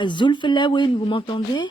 Zulfelawen, vous m'entendez?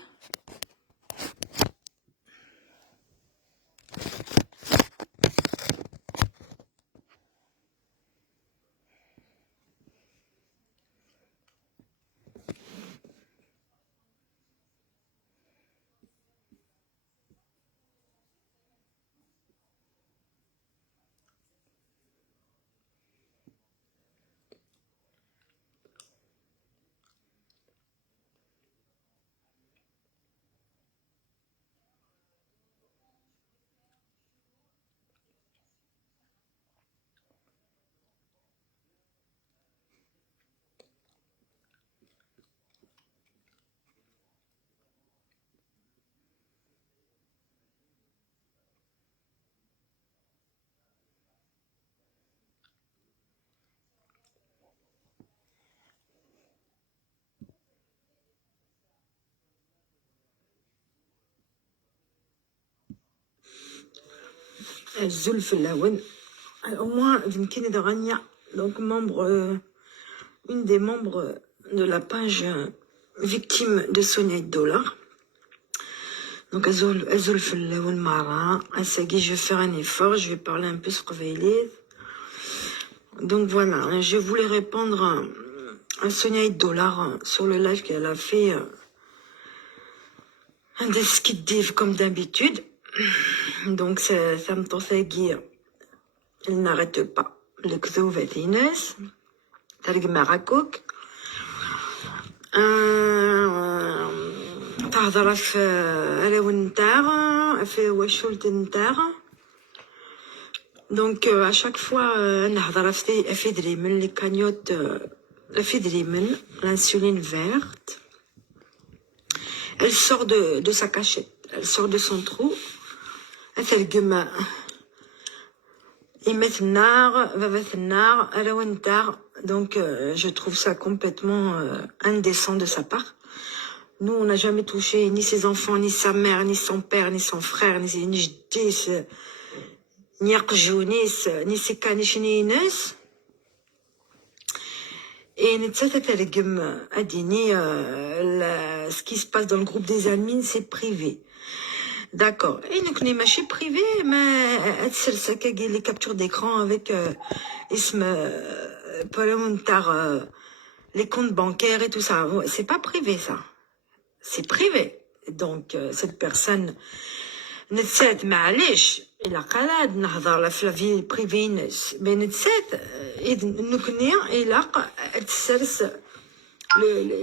Zulfelawen. Au moins, Vimkine de Rania, donc membre, une des membres de la page victime de Sonia Dollar. Donc, Zulfelawen Mara, Asagi, je vais faire un effort, je vais parler un peu sur Veilez. Donc voilà, je voulais répondre à Sonia Dollar sur le live qu'elle a fait. Un des skiddiv comme d'habitude. Donc, ça me t'enseigne. Il n'arrête pas. Le Kzouvetines. Targmarakouk. تهضر في على نتاع في وشولت نتاع دونك à chaque fois نهضر في دريمن لي كانيوت في دريمن l'insuline verte. Elle sort de sa cachette, elle sort de son trou. Elle fait le gueule. Il met le nar, va mettre le nar, elle a une tare. Donc, je trouve ça complètement indécent de sa part. Nous, on n'a jamais touché ni ses enfants, ni sa mère, ni son père, ni son frère, ni ses nijdis, ni arjounis, ni ses canichinines. Et ce qui se passe dans le groupe des admins, c'est privé. D'accord. Et nous connaissons marché privé, mais les captures d'écran avec les comptes bancaires et tout ça. C'est pas privé, ça. C'est privé. Donc, cette personne, نتسات معليش إلا قالاد نهضر في لافي بريفي ناس مي نتسات نكني إلا تسرس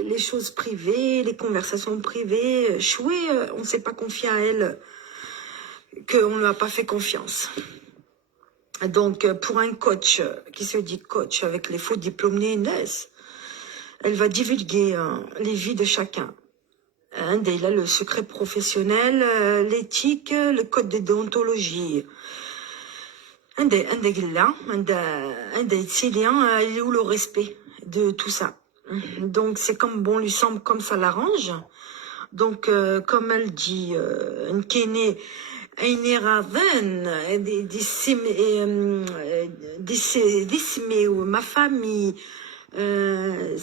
les choses privées, les conversations privées, choué, on ne s'est pas confié à elle, qu'on ne lui a pas fait confiance. Donc, pour un coach qui se dit coach avec les faux diplômes NES, elle va divulguer les vies de chacun. Il a le secret professionnel, l'éthique, le code de déontologie. Il est où le respect de tout ça. Donc, c'est comme bon lui semble, comme ça l'arrange. Donc, comme elle dit, ma famille,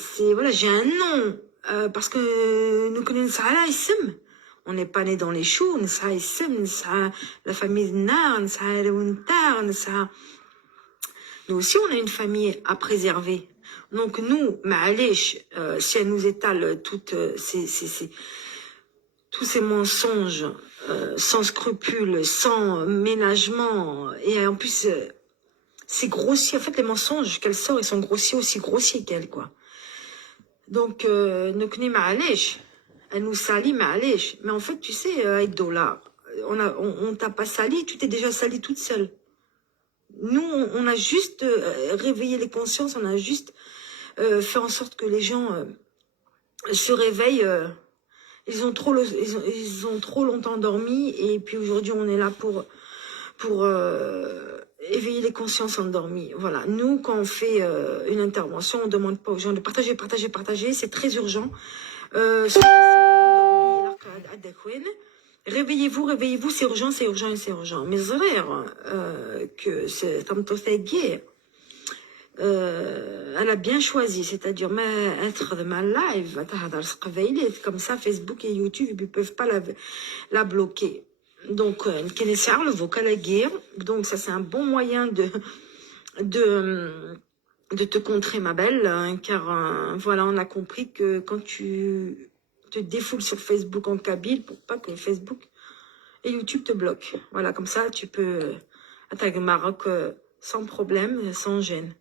c'est, voilà, j'ai un nom, parce que nous connaissons ça, on n'est pas né dans les choux, la famille Nar, nous aussi, on a une famille à préserver. Donc nous, Ma'alesh, si elle nous étale toutes tous ces mensonges, sans scrupules, sans ménagement, et en plus, c'est grossier. En fait, les mensonges qu'elle sort, ils sont grossiers, aussi grossiers qu'elle, quoi. Donc, Nukni Ma'alesh, elle nous salit Ma'alesh. Mais en fait, tu sais, avec Dollar, on t'a pas sali, tu t'es déjà sali toute seule. Nous, on a juste réveillé les consciences, on a juste fait en sorte que les gens se réveillent. Ils ont trop longtemps dormi, et puis aujourd'hui, on est là pour éveiller les consciences endormies. Voilà. Nous, quand on fait une intervention, on ne demande pas aux gens de partager. C'est très urgent. Ceux qui sont endormis, réveillez-vous, c'est urgent. Mais que c'est elle a bien choisi, c'est-à-dire être de ma live, comme ça Facebook et YouTube ils ne peuvent pas la bloquer. Donc, le vocal à guerre. Donc ça c'est un bon moyen de te contrer, ma belle, hein, car voilà, on a compris que quand tu te défoules sur Facebook en kabyle, pour pas que Facebook et YouTube te bloquent. Voilà, comme ça, tu peux attaquer le Maroc sans problème, sans gêne.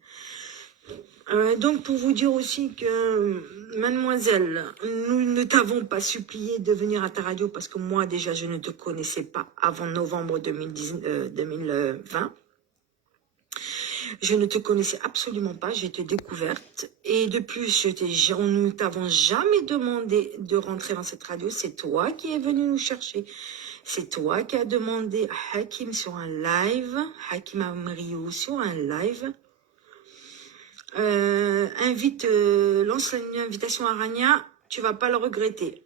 Donc, pour vous dire aussi que, mademoiselle, nous ne t'avons pas supplié de venir à ta radio parce que moi, déjà, je ne te connaissais pas avant novembre 2020. Je ne te connaissais absolument pas, j'ai été découverte. Et de plus, nous ne t'avons jamais demandé de rentrer dans cette radio. C'est toi qui es venu nous chercher. C'est toi qui as demandé à Hakim sur un live, Hakim Amriou sur un live. Lance une invitation à Rania, tu vas pas le regretter.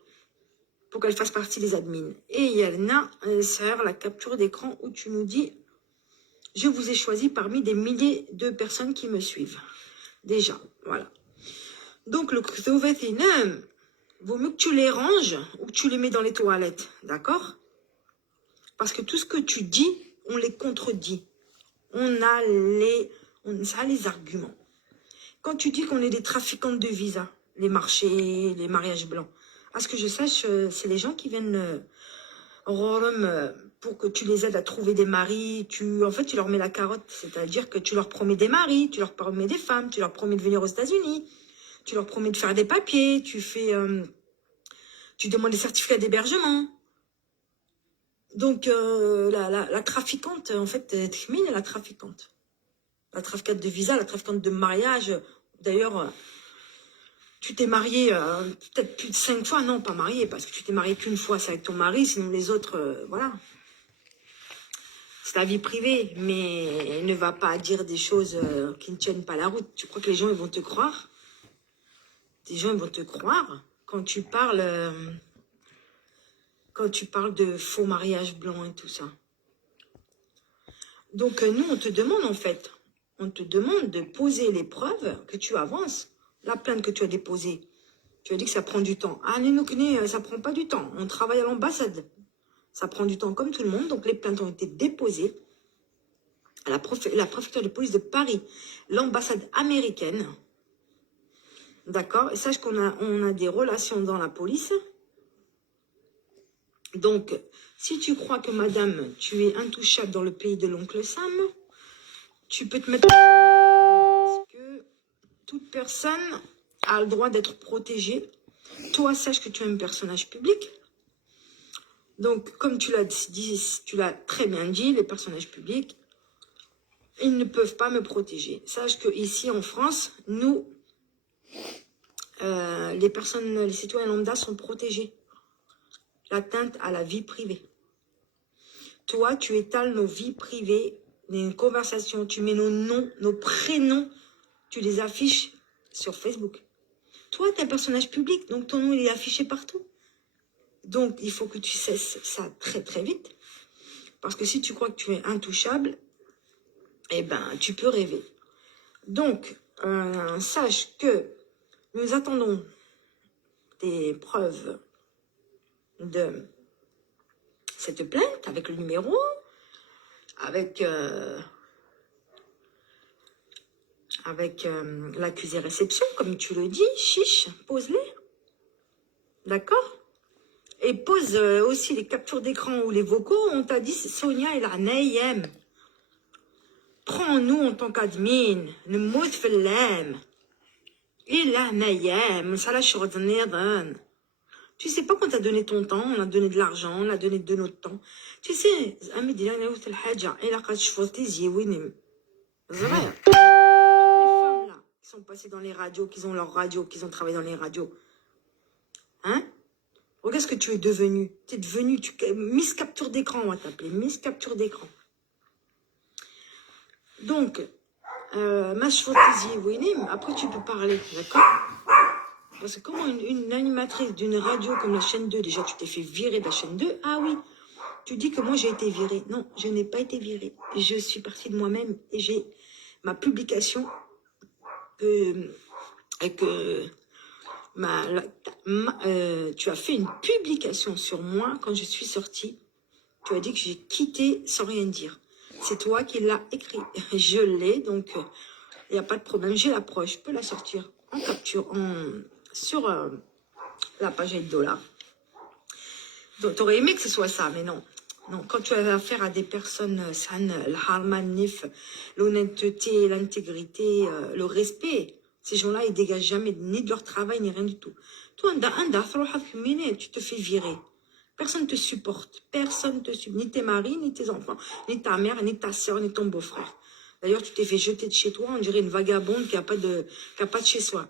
Pour qu'elle fasse partie des admins. Et Yelna, sert la capture d'écran où tu nous dis... Je vous ai choisi parmi des milliers de personnes qui me suivent. Déjà, voilà. Donc, le Ktovetinem, vaut mieux que tu les ranges ou que tu les mets dans les toilettes. D'accord? Parce que tout ce que tu dis, on les contredit. On a les arguments. Quand tu dis qu'on est des trafiquantes de visas, les marchés, les mariages blancs, à ce que je sache, c'est les gens qui viennent... pour que tu les aides à trouver des maris, en fait, tu leur mets la carotte, c'est-à-dire que tu leur promets des maris, tu leur promets des femmes, tu leur promets de venir aux États-Unis, tu leur promets de faire des papiers, tu demandes des certificats d'hébergement. Donc, la trafiquante, en fait, Tchmine est la trafiquante de visa, la trafiquante de mariage. D'ailleurs, tu t'es marié peut-être plus de 5 fois, non, pas marié, parce que tu t'es marié qu'une fois, c'est avec ton mari, sinon les autres, voilà. C'est ta vie privée, mais ne va pas dire des choses qui ne tiennent pas la route. Tu crois que les gens ils vont te croire? Les gens ils vont te croire quand tu parles de faux mariage blanc et tout ça. Donc nous on te demande en fait, on te demande de poser les preuves que tu avances. La plainte que tu as déposée, tu as dit que ça prend du temps. Ah Nénoukné, ça prend pas du temps. On travaille à l'ambassade. Ça prend du temps comme tout le monde. Donc les plaintes ont été déposées à la préfecture de police de Paris, l'ambassade américaine. D'accord? Et sache on a des relations dans la police. Donc, si tu crois que madame, tu es intouchable dans le pays de l'oncle Sam, tu peux te mettre... Parce que toute personne a le droit d'être protégée. Toi, sache que tu es un personnage public. Donc, comme tu l'as dit, tu l'as très bien dit, les personnages publics, ils ne peuvent pas me protéger. Sache qu'ici en France, nous, les citoyens lambda sont protégés. L'atteinte à la vie privée. Toi, tu étales nos vies privées, les conversations, tu mets nos noms, nos prénoms, tu les affiches sur Facebook. Toi, tu es un personnage public, donc ton nom il est affiché partout. Donc, il faut que tu cesses ça très très vite. Parce que si tu crois que tu es intouchable, eh ben, tu peux rêver. Donc, sache que nous attendons des preuves de cette plainte avec le numéro, avec l'accusé réception, comme tu le dis, chiche, pose-les. D'accord? Et pose aussi les captures d'écran ou les vocaux. On t'a dit, Sonia, il a Nayem. Prends-nous en tant qu'admin, le mot de l'âme. Il a Nayem, ça l'a chordonné. Tu sais pas qu'on t'a donné ton temps, on a donné de l'argent, on a donné de notre temps. Tu sais, Ami dit, il a quand je fais tes yeux, oui, vrai. Toutes les femmes là, qui sont passées dans les radios, qui ont leur radio, qui ont travaillé dans les radios. Hein? Regarde ce que tu es devenu. Tu es devenu, Miss Capture d'écran, on va t'appeler. Miss Capture d'écran. Donc, après tu peux parler, d'accord? Parce que comment une animatrice d'une radio comme la chaîne 2, déjà tu t'es fait virer de la chaîne 2, ah oui, tu dis que moi j'ai été virée. Non, je n'ai pas été virée. Je suis partie de moi-même et j'ai ma publication que tu as fait une publication sur moi quand je suis sortie. Tu as dit que j'ai quitté sans rien dire. C'est toi qui l'as écrit. Je l'ai, donc il n'y a pas de problème. J'ai la preuve, je peux la sortir en capture sur la page $8. Donc, tu aurais aimé que ce soit ça, mais non. Non, quand tu as affaire à des personnes, l'honnêteté, l'intégrité, le respect, ces gens-là, ils dégagent jamais ni de leur travail, ni rien du tout. Toi, tu te fais virer. Personne ne te supporte. Personne ne te supporte. Ni tes maris, ni tes enfants, ni ta mère, ni ta soeur, ni ton beau-frère. D'ailleurs, tu t'es fait jeter de chez toi, on dirait une vagabonde qui n'a pas de chez soi.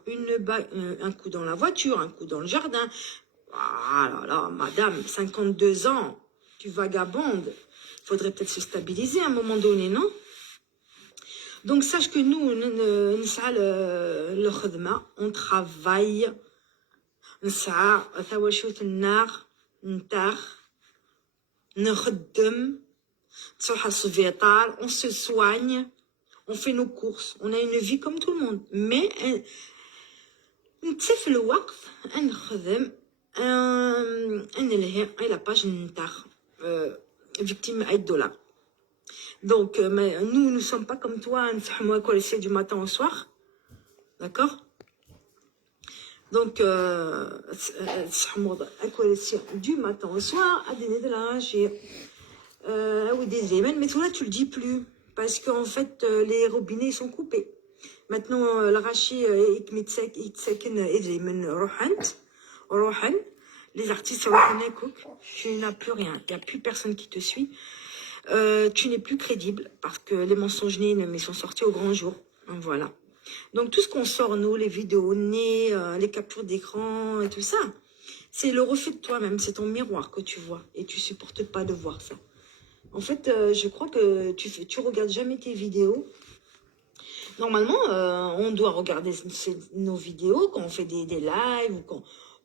Un coup dans la voiture, un coup dans le jardin. Ah là là, madame, 52 ans, tu vagabondes. Il faudrait peut-être se stabiliser à un moment donné, non? Donc, sache que nous, on travaille. On se soigne, on fait nos courses, on a une vie comme tout le monde. Mais, la page victime $8. Donc, nous ne sommes pas comme toi, du matin au soir. D'accord? Donc, du matin au soir, à des mais tout là, tu le dis plus. Parce qu'en fait, les robinets sont coupés. Maintenant, l'arraché, les artistes, tu n'as plus rien. Il n'y a plus personne qui te suit. Tu n'es plus crédible parce que les mensonges mais sont sortis au grand jour. Voilà. Donc, tout ce qu'on sort, nous, les vidéos, les captures d'écran et tout ça, c'est le reflet de toi-même. C'est ton miroir que tu vois. Et tu supportes pas de voir ça. En fait, je crois que tu regardes jamais tes vidéos. Normalement, on doit regarder nos vidéos quand on fait des lives ou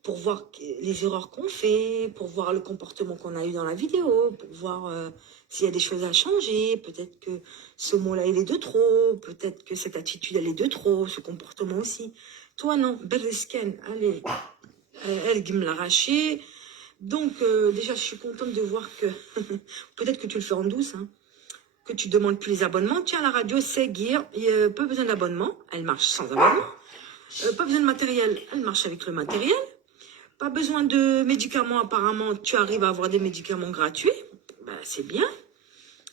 pour voir les erreurs qu'on fait, pour voir le comportement qu'on a eu dans la vidéo, pour voir s'il y a des choses à changer. Peut-être que ce mot-là, il est de trop. Peut-être que cette attitude, elle est de trop. Ce comportement aussi. Toi, non. Berresken, allez, elle me l'arracher. Donc, déjà, je suis contente de voir que peut-être que tu le fais en douce, hein, que tu demandes plus les abonnements. Tiens, la radio, c'est Gear, pas besoin d'abonnement, elle marche sans abonnement. Pas besoin de matériel, elle marche avec le matériel. Pas besoin de médicaments, apparemment, tu arrives à avoir des médicaments gratuits. Ben, c'est bien.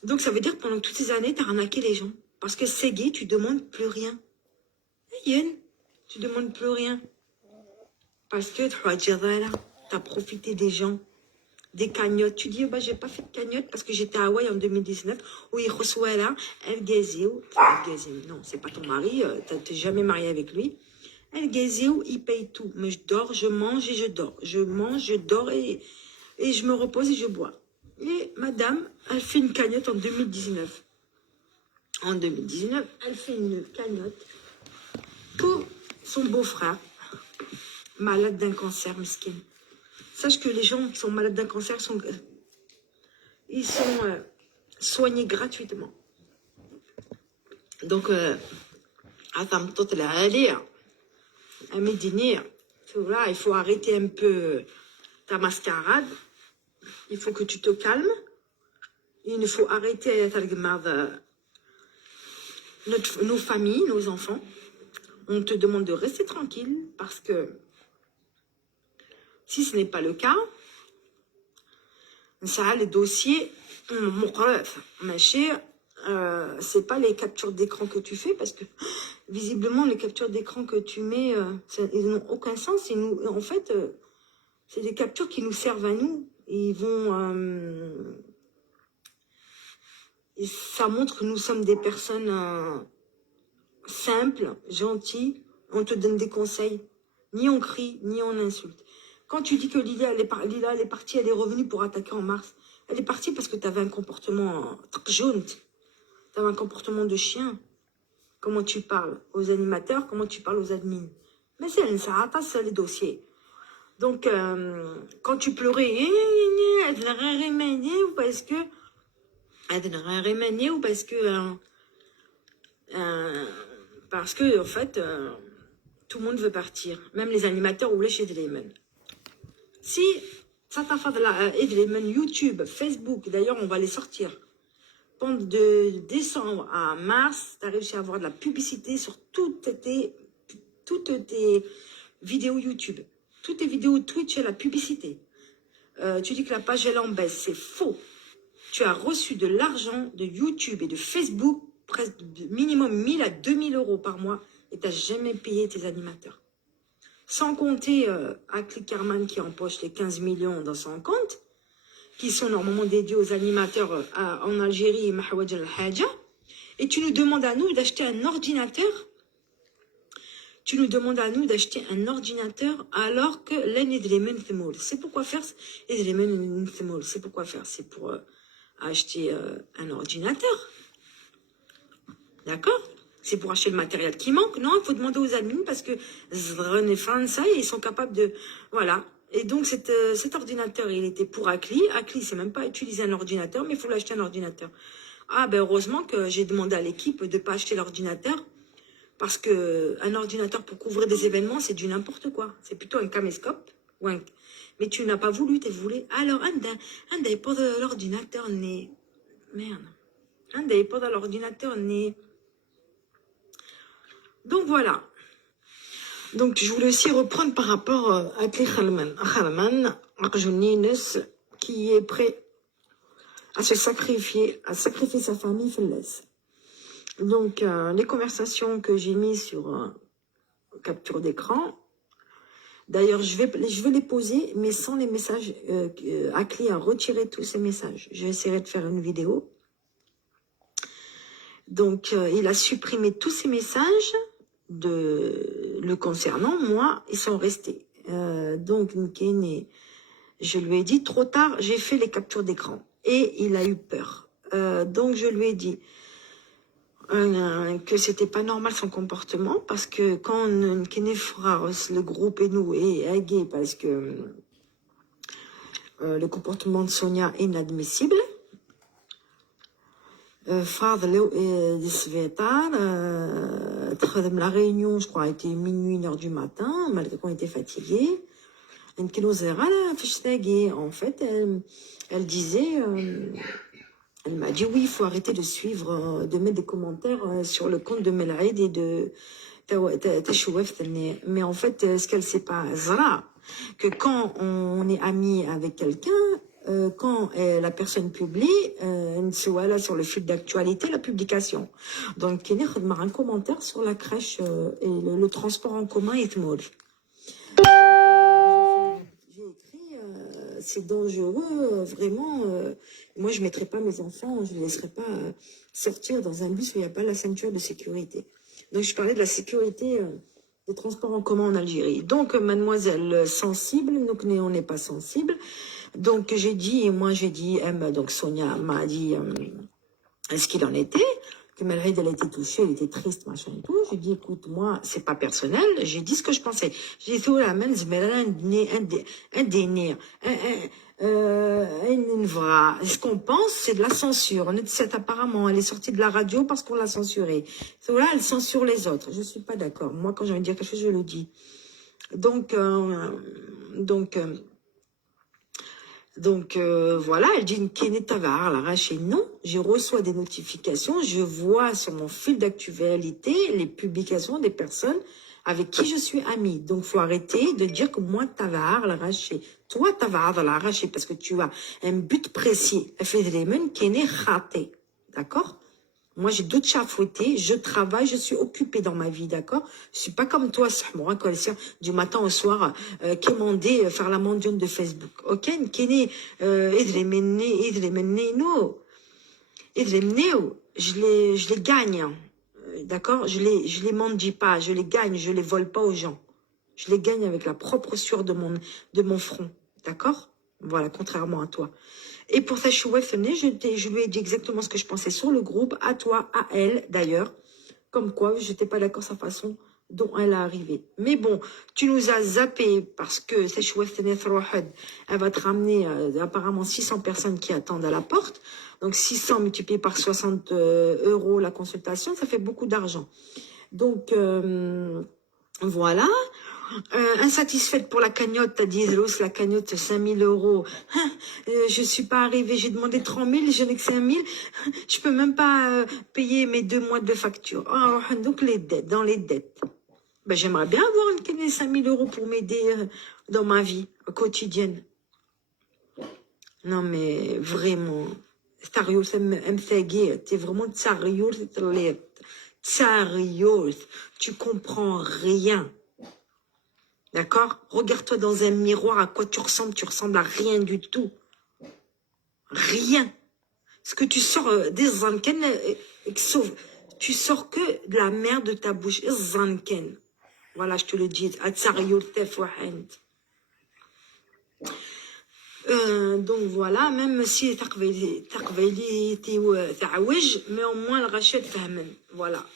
Donc, ça veut dire que pendant toutes ces années, tu as arnaqué les gens. Parce que c'est gay, tu demandes plus rien. Yen, tu demandes plus rien. Parce que tu as profité des gens. Des cagnottes. Tu dis, bah, j'ai pas fait de cagnotte parce que j'étais à Hawaï en 2019 où il reçoit là, El Gazio. Non, c'est pas ton mari, t'es jamais marié avec lui. El Gazio, il paye tout. Mais je dors, je mange et je dors. Je mange, je dors et je me repose et je bois. Et madame, elle fait une cagnotte en 2019. En 2019, elle fait une cagnotte pour son beau-frère, malade d'un cancer, mesquin. Sache que les gens qui sont malades d'un cancer ils sont soignés gratuitement. Donc, il faut arrêter un peu ta mascarade. Il faut que tu te calmes. Il faut arrêter nos familles, nos enfants. On te demande de rester tranquille parce que si ce n'est pas le cas, ça les dossiers, c'est pas les captures d'écran que tu fais parce que visiblement les captures d'écran que tu mets, ils n'ont aucun sens. En fait, c'est des captures qui nous servent à nous. Et ça montre que nous sommes des personnes simples, gentilles. On te donne des conseils. Ni on crie, ni on insulte. Quand tu dis que Lila, elle est partie, elle est revenue pour attaquer en mars, elle est partie parce que tu avais un comportement jaune. Tu avais un comportement de chien. Comment tu parles aux animateurs, comment tu parles aux admins. Mais c'est ça passe les dossiers. Donc, quand tu pleurais, ou parce que Parce que, en fait, tout le monde veut partir. Même les animateurs ou les chez Dreamen. Si ça t'a fait de la YouTube, Facebook, d'ailleurs, on va les sortir. Pendant de décembre à mars, tu as réussi à avoir de la publicité sur toutes tes vidéos YouTube. Toutes tes vidéos Twitch et la publicité. Tu dis que la page elle en baisse, c'est faux. Tu as reçu de l'argent de YouTube et de Facebook, presque minimum 1000 à 2000 euros par mois, et tu n'as jamais payé tes animateurs. Sans compter Akli Karman qui empoche les 15 millions dans son compte, qui sont normalement dédiés aux animateurs en Algérie, Mahouadj al-Haja, et tu nous demandes à nous d'acheter un ordinateur. Tu nous demandes à nous d'acheter un ordinateur alors que c'est pourquoi faire. C'est pourquoi faire. C'est pour acheter un ordinateur. D'accord? C'est pour acheter le matériel qui manque. Non, il faut demander aux admins parce que Zren et France, ils sont capables de... Voilà. Et donc, cet ordinateur, il était pour Akli. Akli, c'est même pas utiliser un ordinateur, mais il faut l'acheter un ordinateur. Ah, ben heureusement que j'ai demandé à l'équipe de ne pas acheter l'ordinateur. Parce qu'un ordinateur pour couvrir des événements, c'est du n'importe quoi. C'est plutôt un caméscope. Mais tu n'as pas voulu, tu voulu. Alors, un des pas de l'ordinateur né. Merde. Un des pas de l'ordinateur né. Donc voilà. Donc je voulais aussi reprendre par rapport à Kli Khalman, qui est prêt à se sacrifier, à sacrifier sa famille Fellès. Donc les conversations que j'ai mises sur capture d'écran, d'ailleurs je vais les poser, mais sans les messages. Akli a retiré tous ces messages. J'essaierai de faire une vidéo. Donc il a supprimé tous ces messages le concernant. Moi, ils sont restés. Donc Nkene, je lui ai dit trop tard, j'ai fait les captures d'écran et il a eu peur. Donc je lui ai dit que c'était pas normal son comportement parce que quand Nkene fera le groupe et nous est agué parce que le comportement de Sonia est inadmissible. La réunion, je crois, a été minuit, 1h du matin, malgré qu'on était fatigué. En fait, elle disait, elle m'a dit oui, il faut arrêter de suivre, de mettre des commentaires sur le compte de Melaïd et de Tachouef. Mais en fait, ce qu'elle sait pas, Zara, que quand on est ami avec quelqu'un, quand la personne publie, voilà, sur le fil d'actualité, la publication. Donc, il y a un commentaire sur la crèche et le transport en commun et tout. J'ai écrit, c'est dangereux, vraiment. Moi, je ne mettrai pas mes enfants, je ne les laisserai pas sortir dans un bus où il n'y a pas la ceinture de sécurité. Donc, je parlais de la sécurité des transports en commun en Algérie. Donc, mademoiselle sensible, donc on n'est pas sensible. Donc, j'ai dit, et moi j'ai dit, donc Sonia m'a dit ce qu'il en était, que malgré elle était touchée, elle était triste, machin et tout. J'ai dit, écoute, moi, c'est pas personnel, j'ai dit ce que je pensais. J'ai dit, ce qu'on pense, c'est de la censure. Apparemment, elle est sortie de la radio parce qu'on l'a censurée. Là, elle censure les autres. Je suis pas d'accord. Moi, quand j'ai envie de dire quelque chose, je le dis. Donc, voilà, elle dit Nkene Tavar, l'arraché. Non, je reçois des notifications, je vois sur mon fil d'actualité les publications des personnes avec qui je suis amie. Donc, faut arrêter de dire que moi, Tavar, l'arraché. Toi, Tavar, l'arraché, parce que tu as un but précis. D'accord? Moi, j'ai d'autres chats à fouetter, je travaille, je suis occupée dans ma vie, d'accord? Je suis pas comme toi, moi, du matin au soir, quémander, faire la mendiante de Facebook. Ok? Kene, non. Je les gagne, d'accord? Je les mendie pas, je les gagne, je les vole pas aux gens. Je les gagne avec la propre sueur de mon front, d'accord? Voilà, contrairement à toi. Et pour ta chouette, je lui ai dit exactement ce que je pensais sur le groupe, à toi, à elle d'ailleurs, comme quoi je n'étais pas d'accord sa façon dont elle est arrivée. Mais bon, tu nous as zappé parce que ta chouette, elle va te ramener apparemment 600 personnes qui attendent à la porte. Donc 600 multiplié par 60 € la consultation, ça fait beaucoup d'argent. Donc, voilà. Insatisfaite pour la cagnotte, t'as dit, Rose, la cagnotte, 5000 euros. Je suis pas arrivée, j'ai demandé 30 000, je n'ai que 5 000. Je peux même pas payer mes 2 mois de facture. Oh, donc, les dettes, dans les dettes. Ben, j'aimerais bien avoir une 5 000 euros pour m'aider dans ma vie quotidienne. Non, mais vraiment. Sérieux, t'es vraiment sérieux, sérieux. Tu comprends rien. D'accord? Regarde-toi dans un miroir, à quoi tu ressembles à rien du tout. Rien. Ce que tu sors des zanken, tu sors que de la merde de ta bouche. Zanken. Voilà, je te le dis. Donc voilà, même si mais au moins le rachet fahmen. Voilà.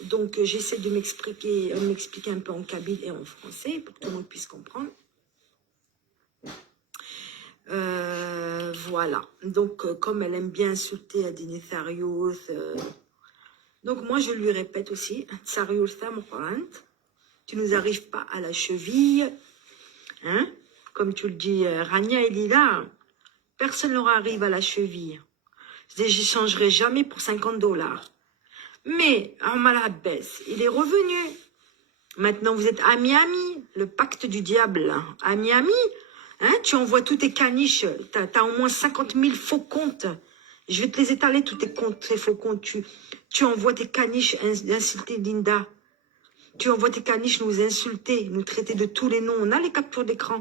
Donc j'essaie de m'expliquer un peu en kabyle et en français pour que tout le monde puisse comprendre. Voilà. Donc comme elle aime bien insulter à Dinetharios, donc moi je lui répète aussi, tu nous arrives pas à la cheville, hein? Comme tu le dis, Rania et Lila, personne ne leur arrive à la cheville. J'échangerai jamais pour 50 $. Mais Omar Abbas, il est revenu. Maintenant, vous êtes amis, le pacte du diable. Amis, hein, tu envoies tous tes caniches. T'as au moins 50 000 faux comptes. Je vais te les étaler, tous tes comptes, tes faux comptes. Tu envoies tes caniches insulter Linda. Tu envoies tes caniches nous insulter, nous traiter de tous les noms. On a les captures d'écran.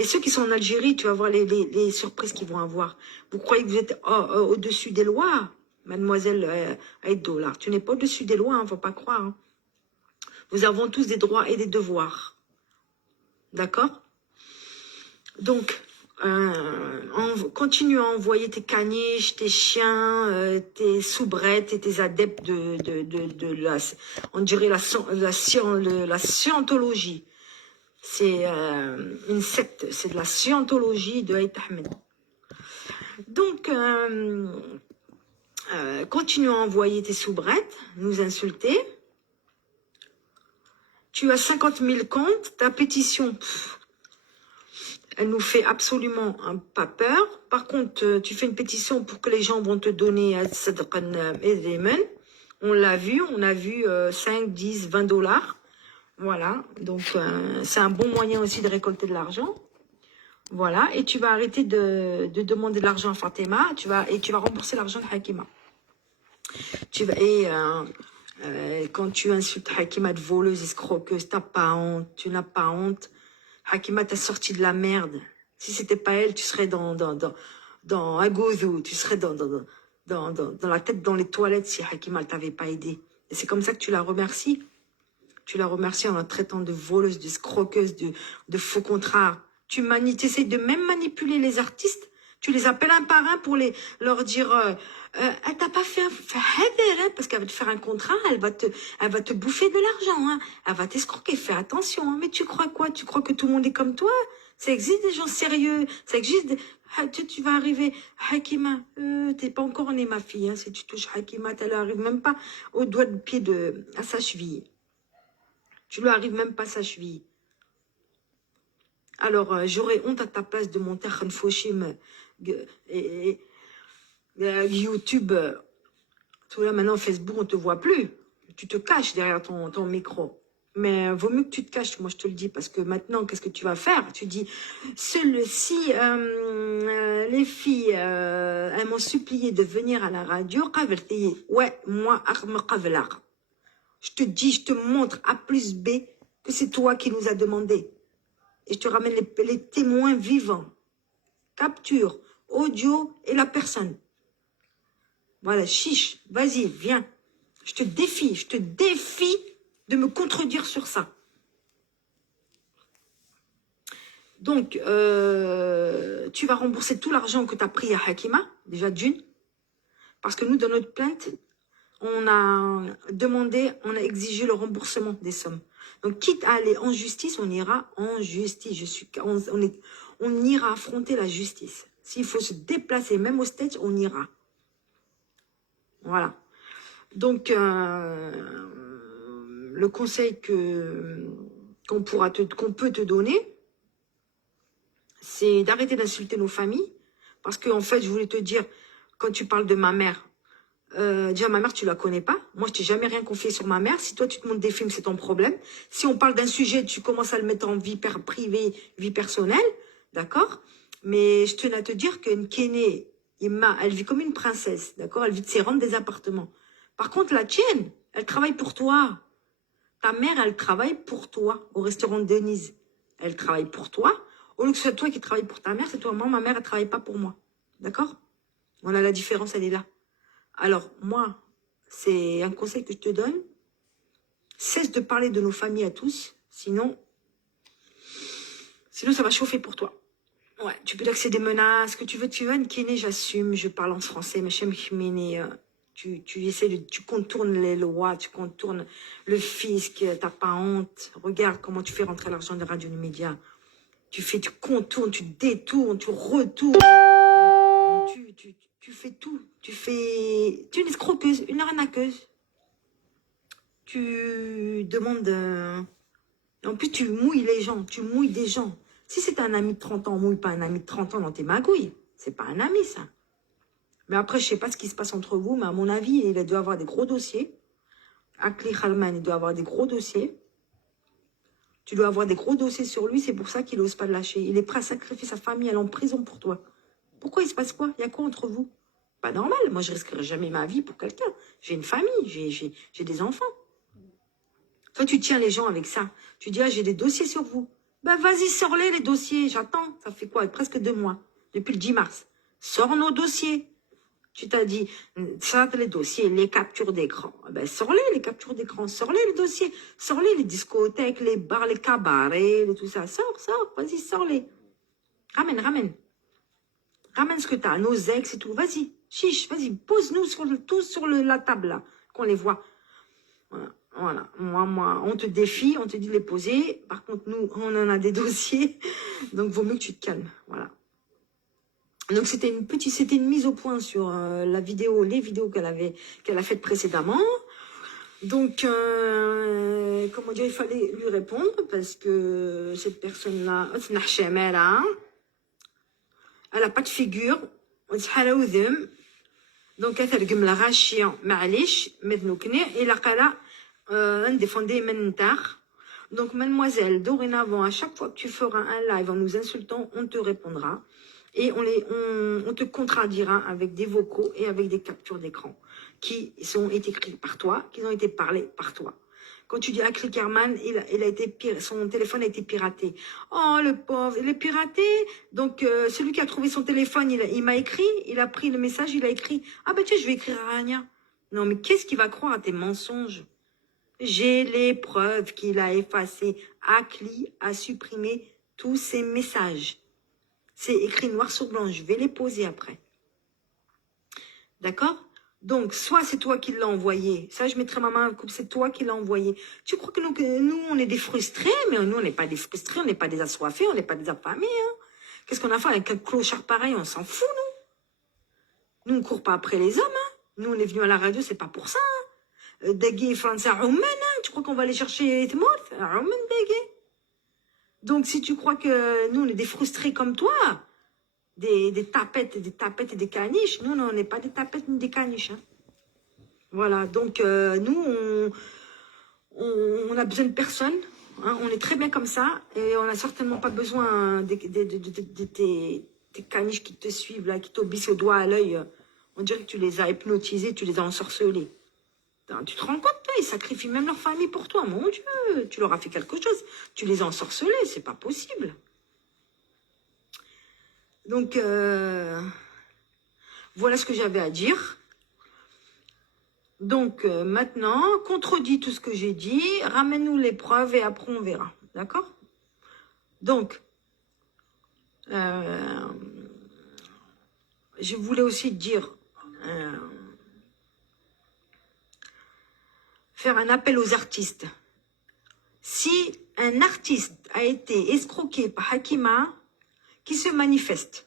Et ceux qui sont en Algérie, tu vas voir les surprises qu'ils vont avoir. Vous croyez que vous êtes au-dessus des lois, mademoiselle $. Tu n'es pas au-dessus des lois, hein, faut pas croire. Hein. Nous avons tous des droits et des devoirs. D'accord? Donc, continue à envoyer tes caniches, tes chiens, tes soubrettes et tes adeptes de la, on dirait la scientologie. C'est une secte, c'est de la scientologie de Aït Ahmed. Donc, continue à envoyer tes soubrettes, nous insulter. Tu as 50 000 comptes, ta pétition, elle nous fait absolument pas peur. Par contre, tu fais une pétition pour que les gens vont te donner on l'a vu, on a vu 5, 10, 20 $. Voilà, donc c'est un bon moyen aussi de récolter de l'argent. Voilà, et tu vas arrêter de demander de l'argent à Fatima, tu vas rembourser l'argent de Hakima. Quand tu insultes Hakima de voleuse, escroqueuse, t'as pas honte, tu n'as pas honte. Hakima t'a sorti de la merde. Si c'était pas elle, tu serais dans Agouzou, tu serais dans la tête dans les toilettes si Hakima ne t'avait pas aidé. Et c'est comme ça que tu la remercies. Tu la remercies en la traitant de voleuse, de scroqueuse, de faux contrats. Tu essaies de même manipuler les artistes. Tu les appelles un par un pour leur dire elle t'a pas fait un hein, parce qu'elle va te faire un contrat, elle va te bouffer de l'argent, hein. Elle va t'escroquer, fais attention. Hein. Mais tu crois quoi? Tu crois que tout le monde est comme toi? Ça existe des gens sérieux, ça existe. Tu vas arriver, Hakima, t'es pas encore née ma fille. Hein. Si tu touches Hakima, elle arrive même pas au doigt de pied à sa cheville. Tu lui arrives même pas à sa cheville. Alors, j'aurais honte à ta place de monter un Foshim et YouTube. Tout là, maintenant, Facebook, on te voit plus. Tu te caches derrière ton micro. Mais vaut mieux que tu te caches, moi je te le dis, parce que maintenant, qu'est-ce que tu vas faire? Tu dis, si les filles, elles m'ont supplié de venir à la radio, ouais, moi, je te dis, je te montre A plus B que c'est toi qui nous a demandé. Et je te ramène les témoins vivants. Capture, audio et la personne. Voilà, chiche, vas-y, viens. Je te défie de me contredire sur ça. Donc, tu vas rembourser tout l'argent que tu as pris à Hakima, déjà d'une. Parce que nous, dans notre plainte, on a exigé le remboursement des sommes. Donc, quitte à aller en justice, on ira en justice. On ira affronter la justice. S'il faut se déplacer, même au stage, on ira. Voilà. Donc, le conseil qu'on peut te donner, c'est d'arrêter d'insulter nos familles. Parce qu'en fait, je voulais te dire, quand tu parles de ma mère, déjà ma mère, tu la connais pas. Moi, je t'ai jamais rien confié sur ma mère. Si toi, tu te montres des films, c'est ton problème. Si on parle d'un sujet, tu commences à le mettre en vie privée, vie personnelle, d'accord? Mais je tenais à te dire qu'une Kéné, elle vit comme une princesse, d'accord? Elle vit de ses rentes des appartements. Par contre, la tienne, elle travaille pour toi. Ta mère, elle travaille pour toi au restaurant de Denise. Elle travaille pour toi. Au lieu que ce soit toi qui travaille pour ta mère, c'est toi. Moi, ma mère, elle travaille pas pour moi. D'accord? Voilà, la différence, elle est là. Alors, moi, c'est un conseil que je te donne. Cesse de parler de nos familles à tous. Sinon ça va chauffer pour toi. Ouais, tu peux dire que c'est des menaces, que tu veux, Kéné, j'assume, je parle en français, mais tu contournes les lois, tu contournes le fisc, t'as pas honte. Regarde comment tu fais rentrer l'argent de Radio Média. Tu contournes, tu détournes, tu retournes. Tu fais tout. Tu es une escroqueuse, une arnaqueuse. Tu demandes... En plus, tu mouilles les gens, tu mouilles des gens. Si c'est un ami de 30 ans, on mouille pas un ami de 30 ans dans tes magouilles. C'est pas un ami, ça. Mais après, je sais pas ce qui se passe entre vous, mais à mon avis, il doit avoir des gros dossiers. Akli Khalman, il doit avoir des gros dossiers. Tu dois avoir des gros dossiers sur lui, c'est pour ça qu'il n'ose pas le lâcher. Il est prêt à sacrifier sa famille, aller en prison pour toi. Pourquoi il se passe quoi? Il y a quoi entre vous? Pas normal, moi je risquerai jamais ma vie pour quelqu'un. J'ai une famille, j'ai des enfants. Toi, tu tiens les gens avec ça. Tu dis, ah, j'ai des dossiers sur vous. Ben, vas-y, sors-les, les dossiers. J'attends. Ça fait quoi? Presque 2 mois. Depuis le 10 mars. Sors nos dossiers. Tu t'as dit, ça, les dossiers, les captures d'écran. Ben, sors-les, les captures d'écran. Sors-les, les dossiers. Sors-les, les discothèques, les bars, les cabarets, tout ça. Sors. Vas-y, sors-les. Ramène. Ramène ce que t'as. Nos ex et tout. Vas-y. Chiche, vas-y. Pose-nous tous sur la table, là. Qu'on les voit. Voilà. Moi, on te défie, on te dit de les poser. Par contre, nous, on en a des dossiers. Donc, vaut mieux que tu te calmes. Voilà. Donc, c'était une mise au point sur les vidéos qu'elle a faites précédemment. Donc, comment dire, il fallait lui répondre parce que cette personne-là, elle n'a pas de figure. Donc, elle a la rachia, معليش, مدنوكني, et donc, mademoiselle, dorénavant, à chaque fois que tu feras un live en nous insultant, on te répondra. Et on te contradira avec des vocaux et avec des captures d'écran qui ont été écrits par toi, qui ont été parlés par toi. Quand tu dis à Clickerman, son téléphone a été piraté. Oh, le pauvre, il est piraté. Donc, celui qui a trouvé son téléphone, il m'a écrit, il a pris le message, il a écrit. Ah ben tiens, je vais écrire à Rania. Non, mais qu'est-ce qu'il va croire à tes mensonges? J'ai les preuves qu'il a effacé. Akli a supprimé tous ses messages. C'est écrit noir sur blanc. Je vais les poser après. D'accord? Donc, soit c'est toi qui l'as envoyé. Ça, je mettrai ma main comme c'est toi qui l'as envoyé. Tu crois que nous, on est des frustrés? Mais nous, on n'est pas des frustrés, on n'est pas des assoiffés, on n'est pas des affamés. Hein? Qu'est-ce qu'on a fait avec un clochard pareil? On s'en fout, nous. Nous, on ne court pas après les hommes. Hein? Nous, on est venus à la radio, c'est pas pour ça. Hein? Dagui français Oman, tu crois qu'on va aller chercher Oman Dagui. Donc si tu crois que nous on est des frustrés comme toi, des tapettes et des caniches, nous on n'est pas des tapettes ni des caniches. Hein. Voilà, donc nous on a besoin de personne, hein, on est très bien comme ça et on n'a certainement pas besoin des caniches qui te suivent là, qui t'obéissent au doigt à l'œil. On dirait que tu les as hypnotisés, tu les as ensorcelés. Tu te rends compte, toi, ils sacrifient même leur famille pour toi. Mon Dieu, tu leur as fait quelque chose. Tu les as ensorcelés, c'est pas possible. Donc, voilà ce que j'avais à dire. Donc, maintenant, contredis tout ce que j'ai dit. Ramène-nous les preuves et après, on verra. D'accord? Donc, je voulais aussi dire... faire un appel aux artistes. Si un artiste a été escroqué par Hakima, qui se manifeste.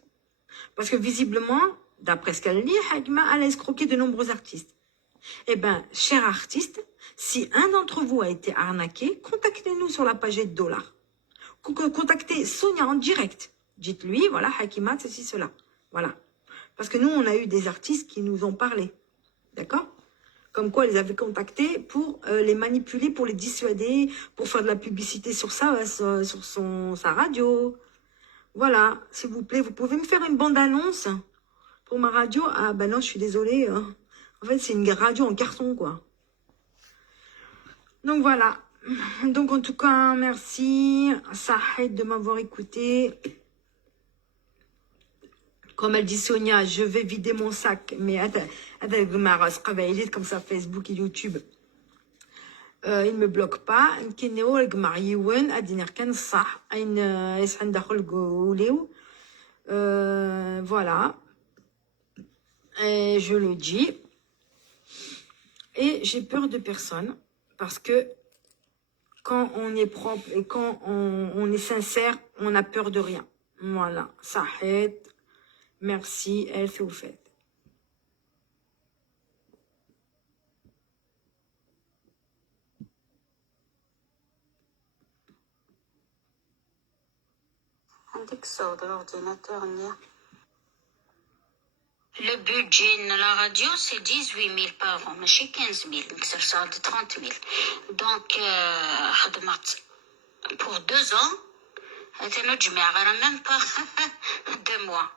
Parce que visiblement, d'après ce qu'elle dit, Hakima a escroqué de nombreux artistes. Eh bien, cher artiste, si un d'entre vous a été arnaqué, contactez-nous sur la page de dollars. Contactez Sonia en direct. Dites-lui, voilà, Hakimat, ceci, cela. Voilà. Parce que nous, on a eu des artistes qui nous ont parlé. D'accord? Comme quoi, ils avaient contacté pour les manipuler, pour les dissuader, pour faire de la publicité sur ça, sur sa radio. Voilà, s'il vous plaît, vous pouvez me faire une bande-annonce pour ma radio? Ah, ben non, je suis désolée. En fait, c'est une radio en carton, quoi. Donc, voilà. Donc, en tout cas, merci, Sahed, de m'avoir écouté. Comme elle dit Sonia, je vais vider mon sac. Mais comme ça, Facebook et YouTube. Il ne me bloque pas. Voilà. Et je le dis. Et j'ai peur de personne. Parce que quand on est propre et quand on est sincère, on n'a peur de rien. Voilà. Sahed. Merci. Elle fait au fait. Le budget de la radio, c'est 18 000 par an, mais chez 15 000, ça de 30 000. Donc, pour 2 ans, je même pas 2 mois.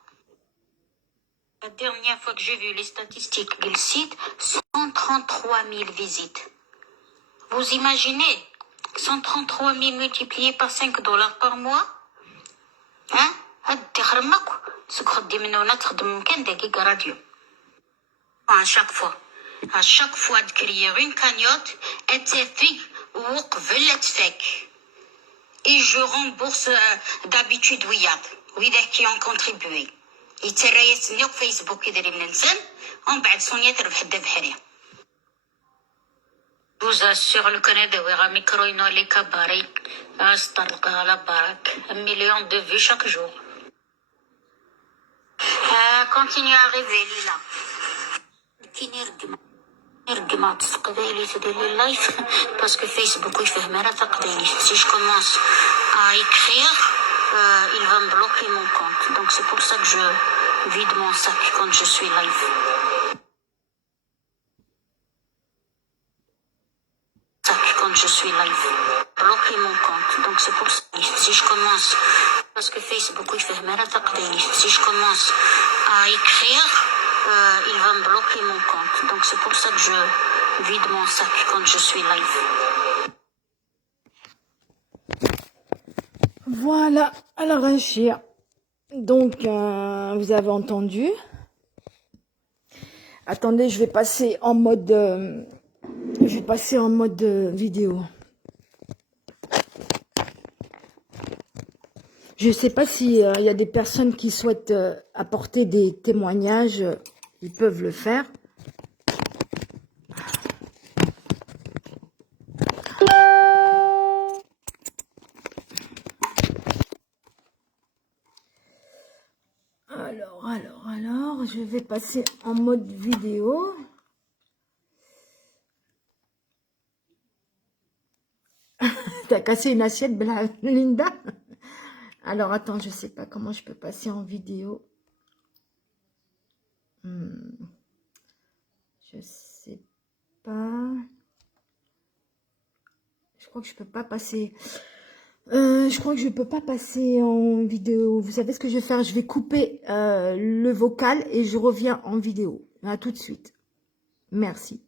La dernière fois que j'ai vu les statistiques du site, 133 000 visites. Vous imaginez 133 000 multiplié par 5 dollars par mois? Hein? À chaque fois de créer une cagnotte, et je rembourse d'habitude oui qui ont contribué. يتريسني Facebook يدري من الانسان ومن بعد سونيا تربح الدبحريه. Je vous assure le Canada ويغا ميكرو ينولي كباري استطلق على بارك 1 million de vues chaque jour. Continue à rêver Lila. كي نرجع تقبيلي تدير لي لايف باسكو فيسبوك يفهم راه تقبيلي si je commence à écrire il va me bloquer mon compte. Donc c'est pour ça que je vide mon sac quand je suis live. Quand je suis live. Bloquer mon compte. Donc c'est pour ça que si je commence, parce que Facebook, si je commence à écrire, il va me bloquer mon compte. Donc c'est pour ça que je vide mon sac quand je suis live. Voilà, alors un chien. Donc, vous avez entendu. Attendez, je vais passer en mode vidéo. Je ne sais pas s'il y a des personnes qui souhaitent apporter des témoignages. Ils peuvent le faire. Alors, je vais passer en mode vidéo. T'as cassé une assiette, Linda? Alors, attends, je sais pas comment je peux passer en vidéo. Je sais pas. Je crois que je peux pas passer... je crois que je peux pas passer en vidéo. Vous savez ce que je vais faire? Je vais couper le vocal et je reviens en vidéo. À tout de suite. Merci.